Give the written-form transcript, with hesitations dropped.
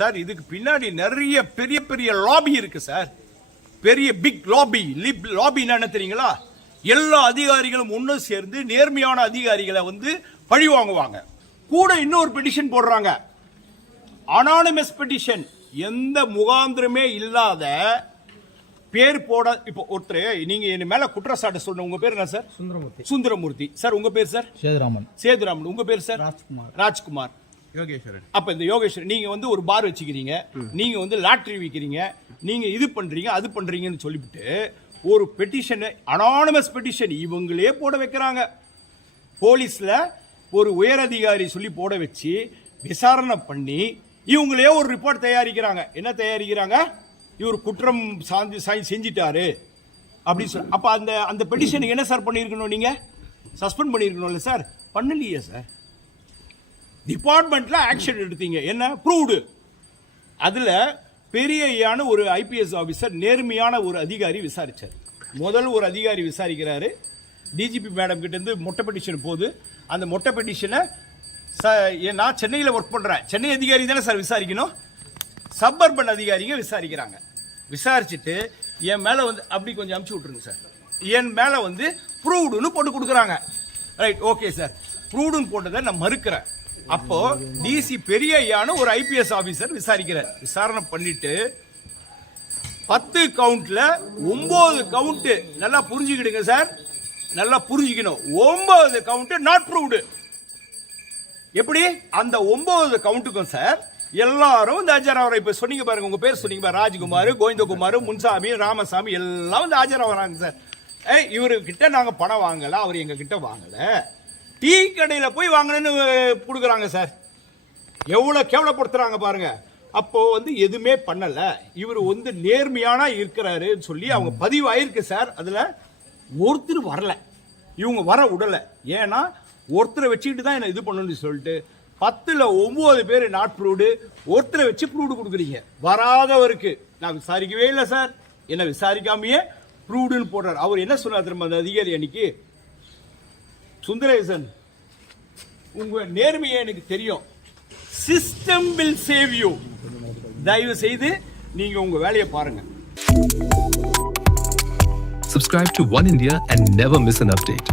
Sir இதுக்கு பின்னாடி நிறைய பெரிய பெரிய லாபி இருக்கு சார். பெரிய பிக் லாபி. லாபின்னா என்ன தெரியுங்களா? எல்லா அதிகாரிகளும் ஒன்று சேர்ந்து நேர்மையான அதிகாரிகளை வந்து பழி வாங்குவாங்க. கூட இன்னொரு பெட்டிஷன் போடுறாங்க, அனானிமஸ் பெட்டிஷன். எந்த முகாந்திரமே இல்லாத பேர் போட. இப்போ ஒருத்தர் நீங்க என் மேல குற்றச்சாட்டு சொல்ற, உங்க பேர் என்ன சார்? சுந்தரமூர்த்தி சார். உங்க பேர் சார்? சேதுராமன். உங்க பேர் சார்? ராஜ்குமார். யோகேஸ்வரன். அப்ப இந்த யோகேஸ்வரன் நீங்க வந்து ஒரு பார் வச்சுக்கிறீங்க, நீங்க வந்து லாட்டரி விற்கிறீங்க, நீங்க இது பண்றீங்க அது பண்றீங்கன்னு சொல்லிவிட்டு ஒரு பெட்டிஷன், அனானிமஸ் பெட்டிஷன் இவங்களே போட வைக்கிறாங்க. போலீஸ்ல ஒரு உயர் அதிகாரி சொல்லி போட வச்சு விசாரணை பண்ணி இவங்களே ஒரு ரிப்போர்ட் தயாரிக்கிறாங்க. என்ன தயாரிக்கிறாங்க? இவர் குற்றம் செஞ்சிட்டாரு அப்படின்னு சொல்லி. அப்ப அந்த பெட்டிஷனுக்கு என்ன சார் பண்ணிருக்கணும்? நீங்க சஸ்பெண்ட் பண்ணிருக்கணும்ல சார்? பண்ணலையே சார். டிபார்ட்மெண்ட்ல ஆக்ஷன் எடுத்தீங்க. என்ன ப்ரூவ்டு? அதுல பெரிய ஒரு ஐபிஎஸ் ஆபீசர் நேர்மையான ஒரு அதிகாரி விசாரிச்சார். முதல் ஒரு அதிகாரி விசாரிக்கிறாரு. டிஜிபி மேடம் கிட்ட இருந்து மொட்டை பெட்டிஷன் போது அந்த மொட்டை பெட்டிஷனை நான் சென்னையில் ஒர்க் பண்றேன், சென்னை அதிகாரி தானே சார் விசாரிக்கணும். சப்பர்பன் அதிகாரிங்க விசாரிக்கிறாங்க. விசாரிச்சுட்டு என் மேல வந்து அப்படி கொஞ்சம் அமுச்சு விட்டுருங்க சார், என் மேல வந்து ப்ரூவ்டுன்னு போட்டு கொடுக்குறாங்க. ரைட், ஓகே சார், ப்ரூவ்டுன்னு போட்டதை நான் மறுக்கிறேன். அப்போ டிசி பெரிய ஒரு ஐபிஎஸ் ஆபீசர் விசாரிக்கிறார். விசாரணை பண்ணிட்டு 10 கவுண்ட்ல 9 கவுண்ட், நல்லா புரிஞ்சுக்கிடுங்க சார், நல்லா புரிஞ்சுக்கணும், 9 கவுண்ட் நாட் ப்ரூவ்டு. எப்படி? அந்த 9 கவுண்ட்டுக்கும் சார் எல்லாரும் இந்த ஆஜராகிறாங்க. இப்ப சொன்னீங்க பாருங்க, உங்க பேர் சொன்னீங்க பாருங்க, ராஜ்குமார், கோவிந்தகுமார், முன்சாமி, ராமசாமி எல்லாம் வந்து ஆஜராகிறாங்க சார். இவரு கிட்ட நாங்க பணம் வாங்கல, அவர் எங்க கிட்ட வாங்கல, டீ கடையில போய் வாங்கணும்னு கொடுக்குறாங்க சார். எவ்வளவு கேவலப்படுத்துறாங்க பாருங்க. அப்போ வந்து எதுவுமே பண்ணல, இவர் வந்து நேர்மையான இருக்கிறாரு சொல்லி அவங்க பதிவாயிருக்கு சார். அதுல ஒருத்தர் வரல, இவங்க வர விடல. ஏன்னா ஒருத்தரை வச்சுக்கிட்டு தான் என்ன இது பண்ணணும்னு சொல்லிட்டு 10ல் 9 பேர் நாட் ப்ரூவ்டு, ஒருத்தரை வச்சு ப்ரூவ்டு கொடுக்குறீங்க. வராதவருக்கு நான் விசாரிக்கவே இல்லை சார், என்ன விசாரிக்காமையே ப்ரூவ்டுன்னு போடுறாரு. அவர் என்ன சொன்னார் திரும்ப அந்த அதிகாரி அன்னைக்கு? சுந்தரேசன், உங்க நேர்மையை எனக்கு தெரியும், சிஸ்டம் வில் சேவ் யூ, தயவு செய்து நீங்க உங்க வேலையை பாருங்க. Subscribe to One India and never miss an update.